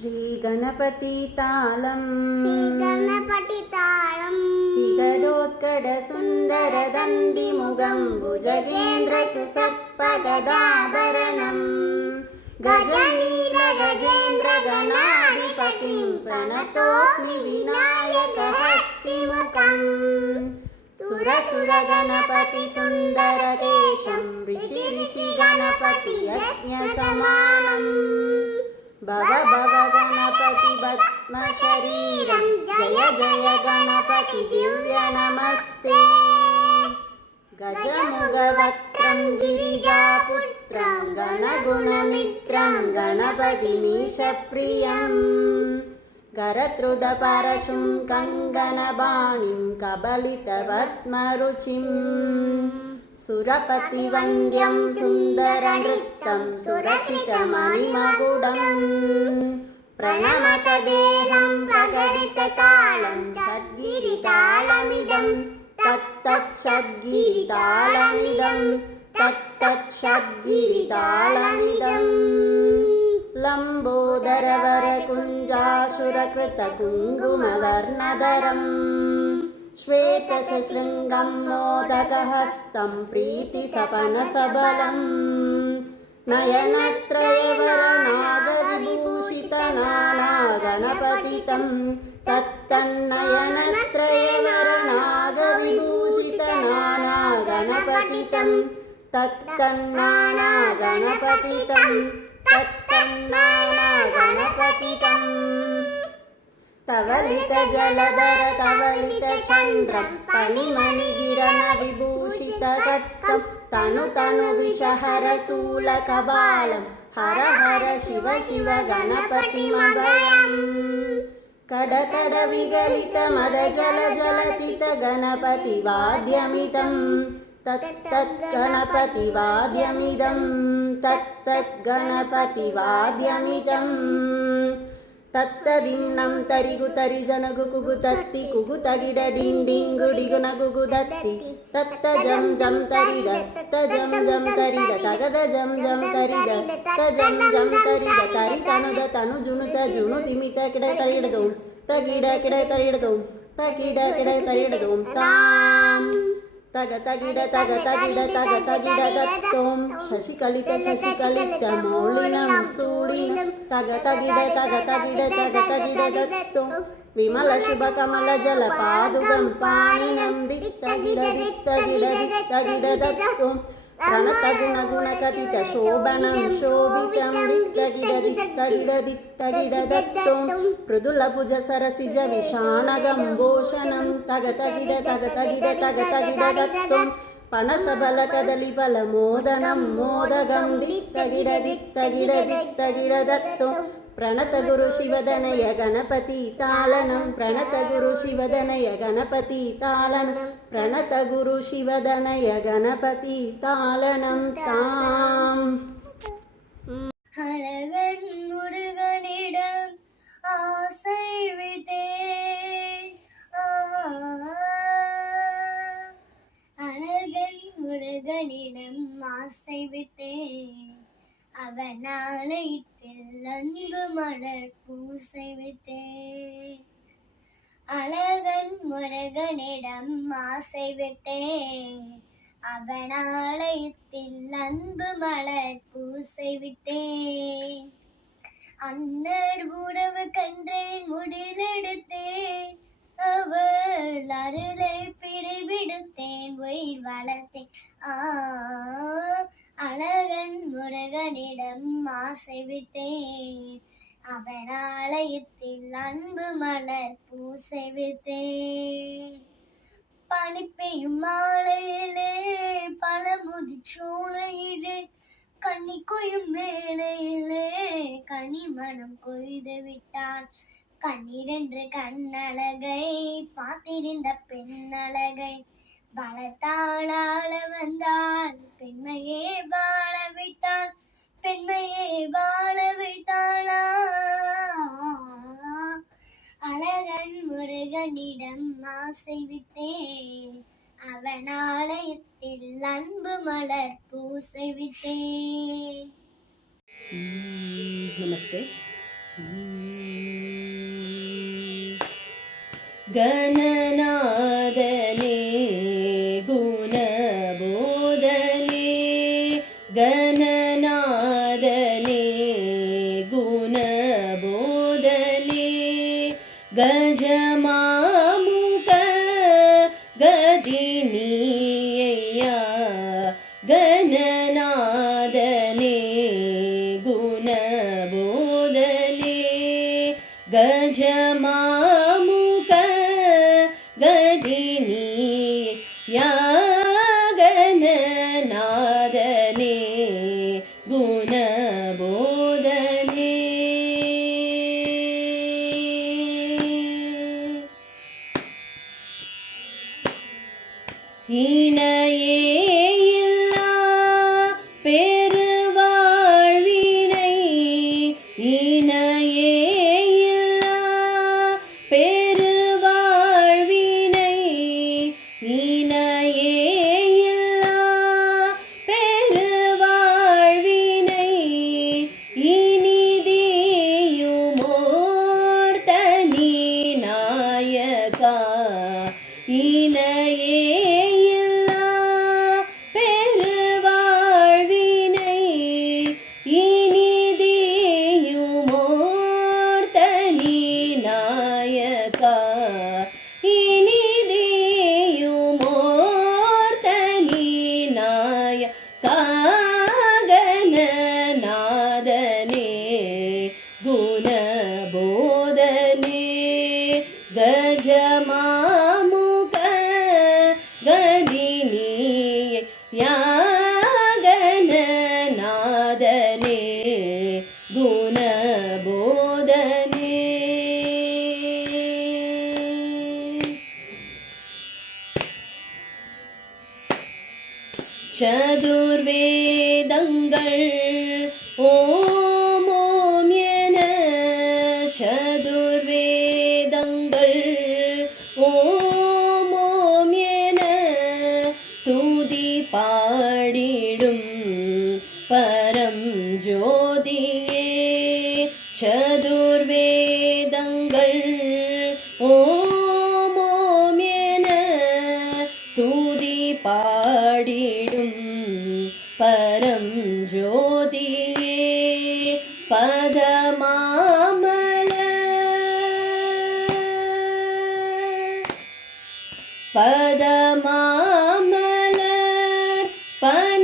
श्रीगणपतितालं विगडोत्कटसुन्दरदण्डिमुगं भुजगेन्द्रसुसर्पगदाभरणं गजनीलगजेन्द्रगणाधिपतिं प्रणतोऽस्मि विनायकहस्तिमुखम् सुरसुरगणपतिसुन्दरकेशं ऋषिगणपति यज्ञसमानम् भव भव गणपति पद्मशरीरं जय जय गणपति दिव्य नमस्ते गजमुखवक्त्रं गिरिजापुत्रं गणगुणमित्रं गणपतिमीशप्रियं करत्रुदपरशुं कङ्गनबाणिं कबलितपद्मरुचिं सुरपतिवन्द्यं सुन्दरनृत्तं सुरचितमणिमकुडं प्रणमतदेहं प्रकटिततालं षड्गिरितालमिदं तत्तच्छड्गिरितालमिदं लम्बोदरवरकुञ्जासुरकृतकुङ्कुमवर्णधरम् श्वेतशृङ्गं मोदकहस्तं प्रीतिसपनसबलं नयनत्रयवरनागविभूषितनानागणपतितं तत्तन्नयनत्रयवरनागविभूषितनानागणपतितं तत्तन्नानागणपतितं तवलितजलधर तवलितचन्द्रं फणिमणिगिरणविभूषितकट्कं तनुविषहरशूलकबालं हर हर शिव शिव गणपतिमभयम् कडतडविगलितमदजलजलतितगणपतिवाद्यमिदं तत्तद्गणपतिवाद्यमिदं तत्तदिन्नं तरिगु तरिजनगु कुगु तत्ति कुगु तगिड डिंडिंगु डिगुनगुगु दत्ति तत्त जम जम तरिद तजम जम तरिद तगद जम जम तरिद तजम जम तरिद तरि तनुद तनु जुनुत जुनु तिमित किड तरिड दोम तगिड किड तरिड दोम तगिड किड तरिड दोम ताम तग तगिड तग तगिड तग तगिड दत्तों शशिकलित शशिकलित मौलिनं सूलिनं तग तगिड तग तगिड तग तगिड दत्तों विमल शुभ कमल जल पादुकं पाणिनं दित्तगिड दित्तगिड दित्तगिड दत्तों प्रणत गुण गुणकथित शोभनं शोभितं दित्तगिड दित्तगिड दित्तगिड दत्तों मृदुलभुज सरसिज विषाणगं भूषणं तग तगिड तग तगिड तग तगिड दत्तों पनसबल कदलीफल मोदनं मोदगं दित्तगिड दित्तगिड दित्तगिड दत्तों प्रणत गुरु शिवदनय गणपति तालनं प्रणत गुरु शिवदनय गणपति तालनं प्रणत गुरु शिवदनय गणपति तालनं ताम् அழகன் முருகனிடம் ஆசை விட்டேன் அழகன் முருகனிடம் ஆசை விட்டேன் அவன் ஆலயத்தில் அன்பு மலர் பூசை விட்டேன் அழகன் முருகனிடம் ஆசை விட்டேன் அவன் ஆலயத்தில் அன்பு மலர் பூசை விட்டேன் அன்னர் உறவு கண்டேன் முடிலெடுத்தேன் அவள் அருளை பிடிவிடுத்தேன் உயிர் வளர்த்தேன் அழகன் முருகனிடம் ஆசை விட்டேன் அவன் ஆலயத்தில் அன்பு மலர் பூசை விட்டேன் பனிப்பெய்யும் மாலையிலே பழமுதி சோலையிலே கன்னி கொய்யும் வேளையிலே கனிமணம் கொய்து விட்டான் கண்ணிரண்டு கண்ணழகை பார்த்திருந்த பெண்ணழகை பலத்தாளாள வந்தாள் பெண்மையே வாழ வைத்தாள் பெண்மையே வாழ வைத்தாளா அழகன் முருகனிடம் ஆசை விட்டேன் அவன் ஆலயத்தில் அன்பு மலர் பூசை விட்டேன். நமஸ்தே. ಗಣನಾದನೆ ಗುಣಬೋಧನೆ ಗಣನಾದನೆ ಗುಣಬೋಧನೆ ಗಜಮಾಮುಕ ಗದಿನಿಯ ಗಣನಾದನೆ ಗುಣಬೋಧನೆ ಗಜಮಾಮುಕ ಗದಿನಿ ಯಾಗನನಾದನೆ ಗುಣಬೋಧನೆ இணையே இல்லா பெருவாழ்வினை இணையே இல்லா பெருவாழ்வினை இணையே இல்லா பெருவாழ்வினை இனிதியுமோர் தனி நாயகா இணையே இல்லா பெருவாழ்வினை இனிதியுமோர் தனி நாயகா இனிதியுமோர் தனி நாயகா கணநாதனே குணபோதனே கஜமாமுக கதினி யாகணநாதனே குணபோதனே சதுர்வேதங்கள் ஓம் ஓம் என சதுர்வேதங்கள் ஓம் ஓம் என துதி பாடிடும் பரம் ஜோதியே சதுர்வேதங்கள் ஓம் ஓம் என துதி பாடிடும் பரம் ஜோதியே பதமாமல பதமாமலர் பணிந்தேனையா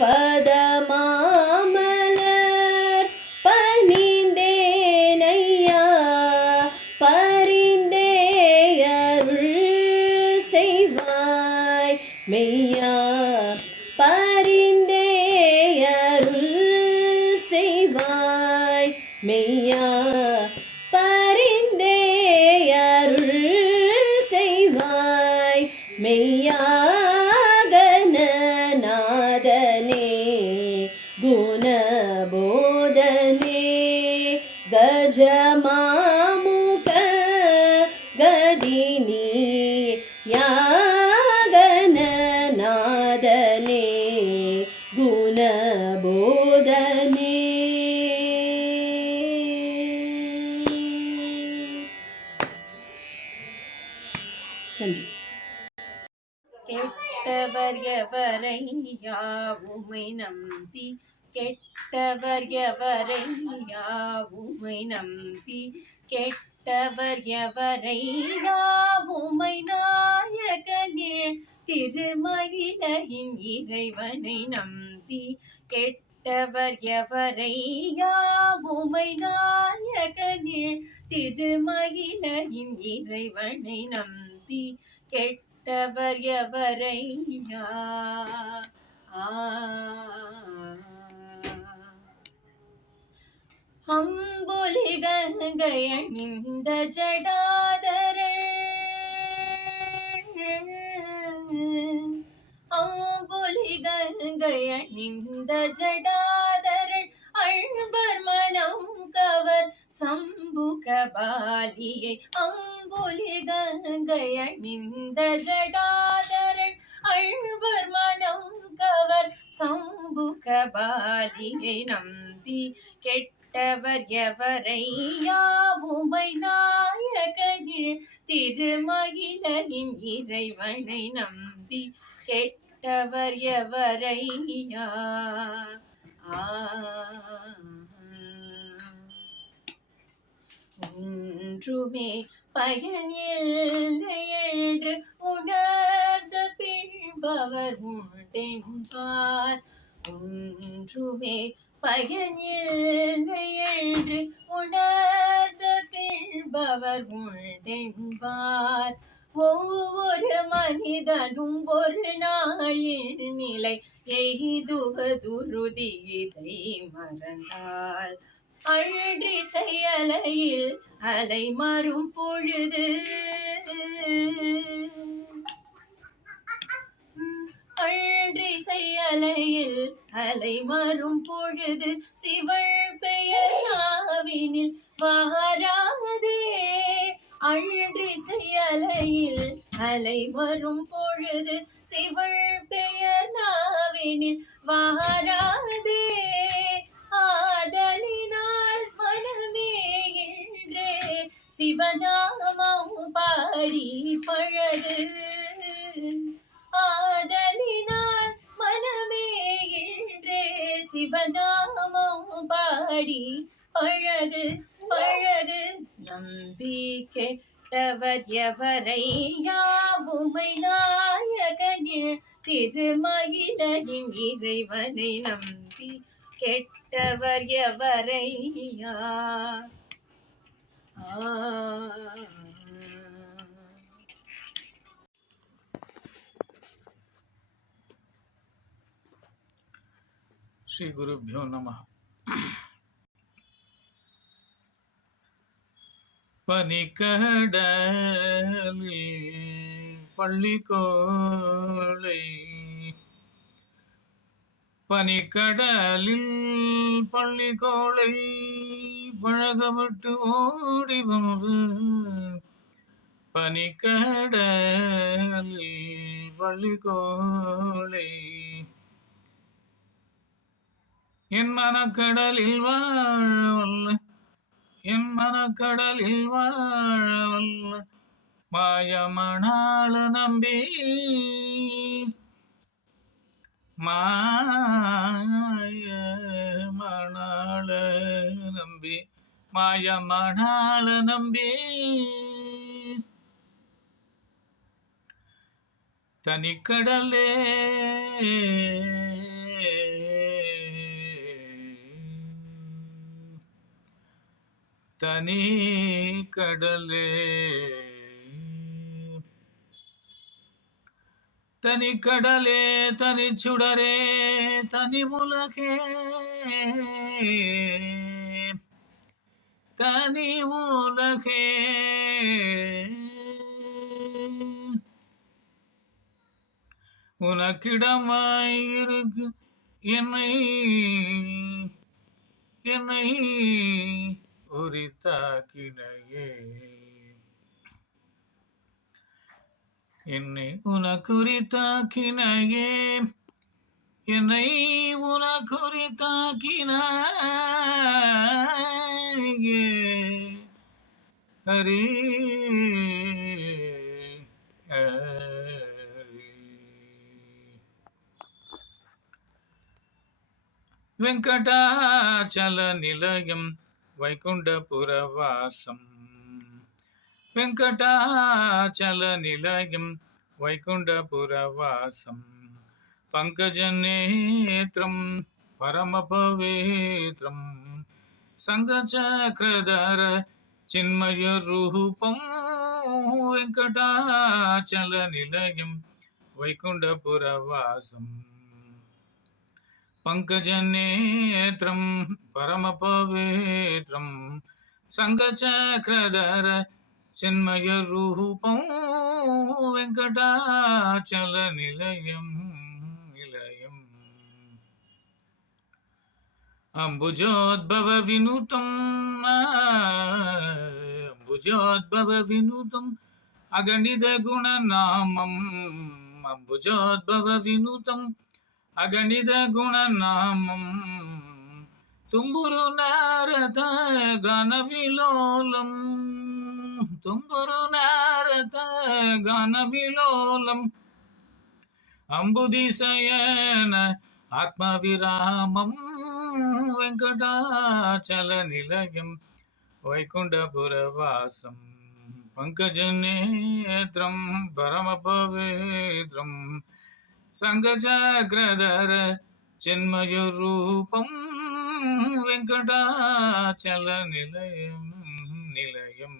பதமாமலர் பணிந்தேனையா பரிந்தேயருள் செய்வாய் மெய்யா பரிந்தேயருள் செய்வாய் மெய்யா பரிந்தேயருள் செய்வாய் மெய்யா கணநாதனே குணபோதனே கஜமாமுக கதினி யாகணநாதனே குணபோதனே நன்றி. கெட்டவர் எவரையா உமை நம்பி கெட்டவர் எவரையா உமை நம்பி கெட்டவர் எவரையா உமை நாயகனே திருமயிலையின் இறைவனை நம்பி கெட்டவர் எவரையா உமை நாயகனே திருமயிலையின் இறைவனை நம்பி கெட்டவர் எவரையா அம்புலி கங்கை அணிந்த ஜடாதரள் அம்புலி கங்கை அணிந்த ஜடாதரள் அழ்பர் மனம் கவர் சம்புகபாலியை அம்புலி கங்கை அணிந்த ஜடாதரள் அழ்வர் மனம் கவர் சம்புக பாலியை நம்பி கெட்டவர் எவரை யாவுமை நாயகனில் திருமகிழின் இறைவனை நம்பி கெட்டவர் எவரையா. ஒன்றுமே பயனில்லை என்று உணர்ந்த பின்பவர் உண்டென்பார். ஒன்றுமே பயனில்லை என்று உணர்ந்த பின்பவர் உண்டென்பார். ஒவ்வொரு மனிதனும் ஒரு நாளின் நிலை எய்துவதுருதி இதை மறந்தால் அன்றிசை அலையில் அலை மறும் பொழுது அன்றிசை அலையில் அலை மறும் பொழுது சிவள் பெயர் நாவினில் வாராதே. அன்றிசை அலையில் அலை வரும் பொழுது சிவள் பெயர் நாவினில் வாராதே. ஆதலினால் மனமே இன்றே சிவநாமம் பாடி பழகு. ஆதலினால் மனமே இன்றே சிவநாமம் பாடி பழகு பழகு. நம்பிக்கை கெட்டவர் எவரை யாவுமை நாயகனில் திருமகிழின் இறைவனை நம்பி கெட்டவர் எவரையா. ஸ்ரீ குருப்யோ நமः. பனிக்கடலில் பள்ளிக்கோளை பனிக்கடலில் பள்ளிக்கோளை பழகவிட்டு ஓடி வந்து பனிக்கடலில் பள்ளிக்கோளை என் மனக்கடலில் வாழவல்ல என் மனக்கடலில் வாழவல்ல மாயமணாள நம்பி மாயமணாள நம்பி மாயமணாள நம்பி தனிக்கடலே தனி கடலே தனி கடலே தனி சுடரே தனி உலகே தனி உலகே உனக்கிடமாயிருக்கு என்னை என்னை உரித்தாக்கினையே என்னை உனக்குரித்தாக்கினையே என்னை உனக்குரித்தாக்கினையே ஹரி வெங்கடாச்சல நிலையம் வைகுண்டபுரவாசம் வெங்கடாச்சல நிலையம் வைகுண்டபுரவாசம் பங்கஜநேத்ரம் பரமபவித்ரம் சங்கச்சக்ரதர சின்மய ரூபம் வெங்கடாச்சல நிலையம் வைகுண்டபுரவாசம் பங்கஜநேத்ரம் பரமபவித்ரம் சங்கச்சக்ரதர சின்மய ரூபம் வெங்கடாச்சல நிலையம் நிலையம் அம்புஜோத்பவ வினுதம் அம்புஜோத்பவ வினுதம் அகணித குணநாமம் అంబుజోద్భవ వినుతం అగణిత గుణనామం తుంబురు నారద గాన విలోలం తుంబురు నారద గాన విలోలం అంబుదిశయన ఆత్మవిరామం వెంకటాచల నిలయం వైకుంఠపురవాసం పంకజనేత్రం పరమపవిత్రం సంగచక్రధర చిన్మయరూపం వెంకటాచల నిలయం నిలయం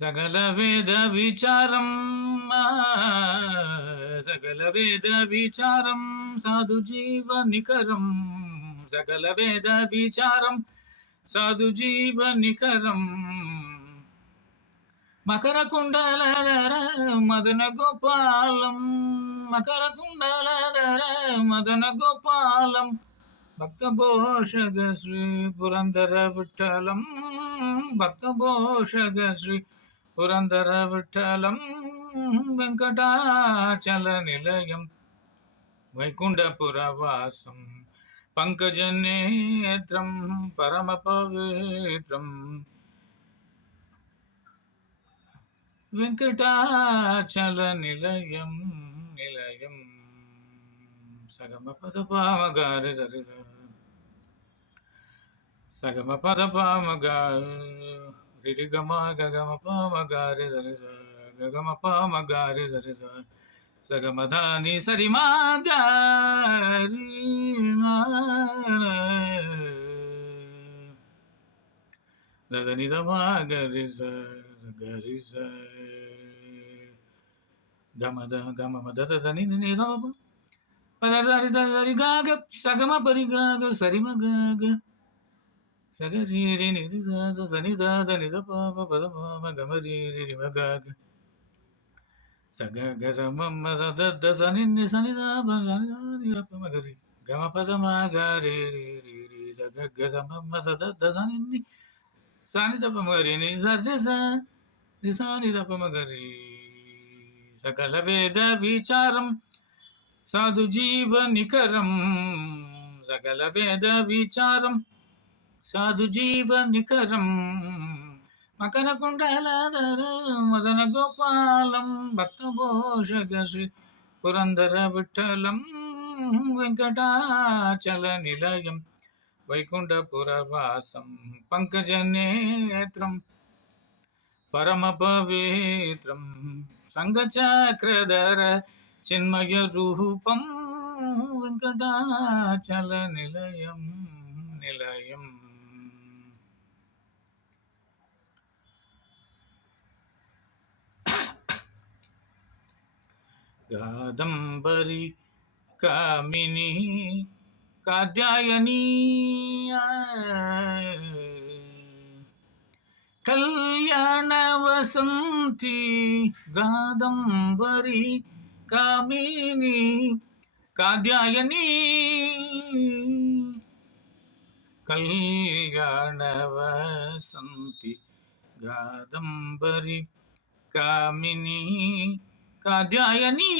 సకల వేద విచారం సకల వేద విచారం సాధు జీవ నికరం సకల వేద విచారం సాధు జీవ నికరం మకర కుండలధర మదన గోపాలం మకర కుండలధర మదన గోపాలం భక్తభోషగ శ్రీ పురందర విఠలం భక్తభోషగ శ్రీ పురందర విఠలం వెంకటాచల నిలయం వైకుంఠపురవాసం పంకజనేత్రం పరమ పవిత్రం వెంకటాచల నిలయం నిలయం సగమ పద పామగారి సరి సగమ పద పామగారి గమ గగమ పామగారి సరి గగమ పామగారి సరి సగమధాని సరి మాగారి దదని దమాగరి గరి గమద గమ మద దని గమ పదరి దరి గాగ సగమ పరి గాగ సరి మగాగ సగరి రి నిరి సని దని ద పాప పద పామ గమ రి రి మగాగ సగ గ సమమ సద సని ని సని ద సని ద మగరి గమ పద మగారి రి రి రి సగ గ సమమ సద సని ని సని ద మగరి ని సరి సని ద మగరి సకల వేద విచారం సాధు జీవ నికరం సకల వేద విచారం సాధు జీవ నికరం మకర కుండలధర మదన గోపాలం భక్తభోషగ శ్రీ పురందర విఠలం వెంకటాచల నిలయం వైకుంఠపురవాసం పంకజనేత్రం పరమ పవిత్రం సంగచక్రధర చిన్మయ రూపం వెంకటాచల నిలయం నిలయం కాదంబరి కామిని కాత్యాయని కళ్యాణ వసంతి కాదంబరి కామిని కాత్యాయని కళ్యాణ వసంతి కాదంబరి కామిని కాత్యాయని